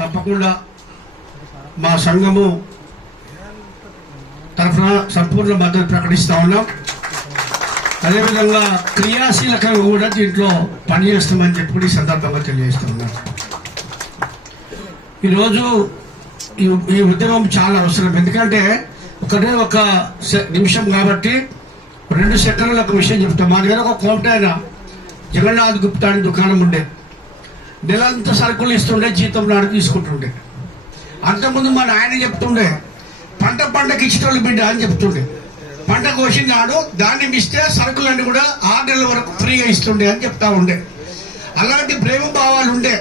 తప్పకుండా మా సంఘము తరఫున సంపూర్ణ మద్దతు ప్రకటిస్తా ఉన్నాం. అదేవిధంగా క్రియాశీలకంగా కూడా దీంట్లో పనిచేస్తామని చెప్పి ఈ సందర్భంగా తెలియజేస్తా ఉన్నాం. ఈరోజు ఈ ఉద్యమం చాలా అవసరం. ఎందుకంటే ఒకటే ఒక నిమిషం కాబట్టి 2 సెకండ్ల ఒక విషయం చెప్తాం. మా దగ్గర ఒక కోమటాయన జగన్నాథ్ గుప్తా అని దుకాణం ఉండే, నెలంతా సరుకులు ఇస్తుండే, జీతం నాడు తీసుకుంటుండే. అంతకుముందు మా నాయన చెప్తుండే పంటకి ఇచ్చేటోళ్ళు బిడ్డ అని చెప్తుండే. పంట కోసినాడు ధాన్యం ఇస్తే సరుకులన్నీ కూడా 6 నెలల వరకు ఫ్రీగా ఇస్తుండే అని చెప్తా ఉండే. అలాంటి ప్రేమ భావాలు ఉండే.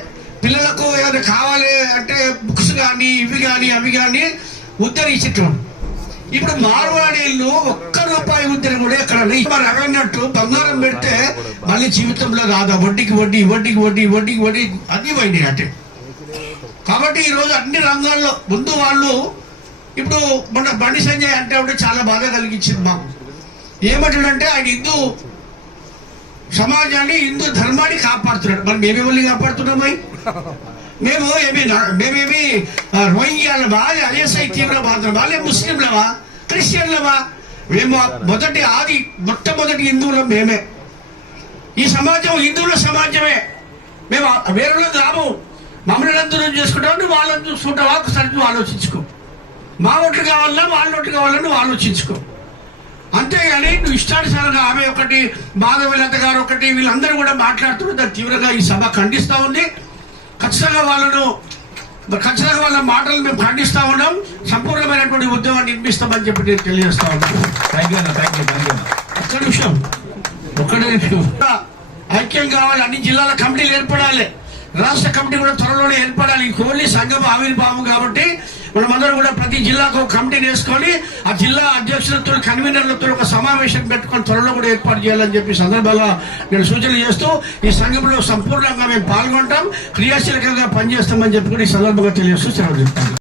పిల్లలకు ఏమైనా కావాలి అంటే బుక్స్ కానీ ఇవి కానీ అవి కానీ ఉద్ధరించేటోడు. ఇప్పుడు మార్వాడీళ్ళు ₹1 ఉద్దరి కూడా ఎక్కడ మరి అన్నట్టు బంగారం పెడితే మళ్ళీ జీవితంలో రాదా, వడ్డీకి వడ్డీ వడ్డీకి వడ్డీ వడ్డీకి వడ్డీ అన్నీ పోయింది అంటే. కాబట్టి ఈరోజు అన్ని రంగాల్లో ముందు వాళ్ళు ఇప్పుడు మన బండి సంజయ్ అంటే ఉంటే చాలా బాధ కలిగించింది మాకు. ఏమంటాడంటే ఆయన హిందూ సమాజాన్ని హిందూ ధర్మాన్ని కాపాడుతున్నాడు. మరి మేమేమల్ని కాపాడుతున్నామై? మేమేమి రోహింగ్యాలవా, ఐఎస్ఐ తీవ్రవాదులవా, లేదా ముస్లింలవా, క్రిస్టియన్లవా? మేము మొట్టమొదటి హిందువులం మేమే. ఈ సమాజం హిందువుల సమాజమే. మేము వేరే రాము. మమ్మల్ని అందరూ చేసుకుంటావు, నువ్వు వాళ్ళని చూసుకుంటావా? ఒకసారి నువ్వు ఆలోచించుకో. మా ఓట్లు కావాలన్నా వాళ్ళ ఓట్లు కావాలని నువ్వు ఆలోచించుకో. అంతేగాని నువ్వు ఇష్టానుసారంగా ఆమె ఒకటి, మాధవలత గారు ఒకటి, వీళ్ళందరూ కూడా మాట్లాడుతున్నారు. దాన్ని తీవ్రంగా ఈ సభ ఖండిస్తూ ఉంది. ఖచ్చితంగా వాళ్ళ మాటలు మేము ఖండిస్తూ ఉన్నాం. సంపూర్ణమైనటువంటి ఉద్యమాన్ని నిర్మిస్తామని చెప్పి నేను తెలియజేస్తా ఉన్నాను. ఒక్కడే నిమిషం ఐక్యం కావాలి. అన్ని జిల్లాల కమిటీలు ఏర్పడాలి. రాష్ట్ర కమిటీ కూడా త్వరలోనే ఏర్పడాలి. ఓన్లీ సంఘం ఆవిర్భావం కాబట్టి మనమందరం కూడా ప్రతి జిల్లాకు కమిటీని వేసుకొని ఆ జిల్లా అధ్యక్షులతో కన్వీనర్లతో ఒక సమావేశం పెట్టుకొని త్వరలో కూడా ఏర్పాటు చేయాలని చెప్పి సందర్భంగా నేను సూచనలు చేస్తూ ఈ సంఘంలో సంపూర్ణంగా మేము పాల్గొంటాం, క్రియాశీలకంగా పనిచేస్తామని చెప్పి కూడా ఈ సందర్భంగా తెలియజేస్తూ సెలవు చెప్తాను.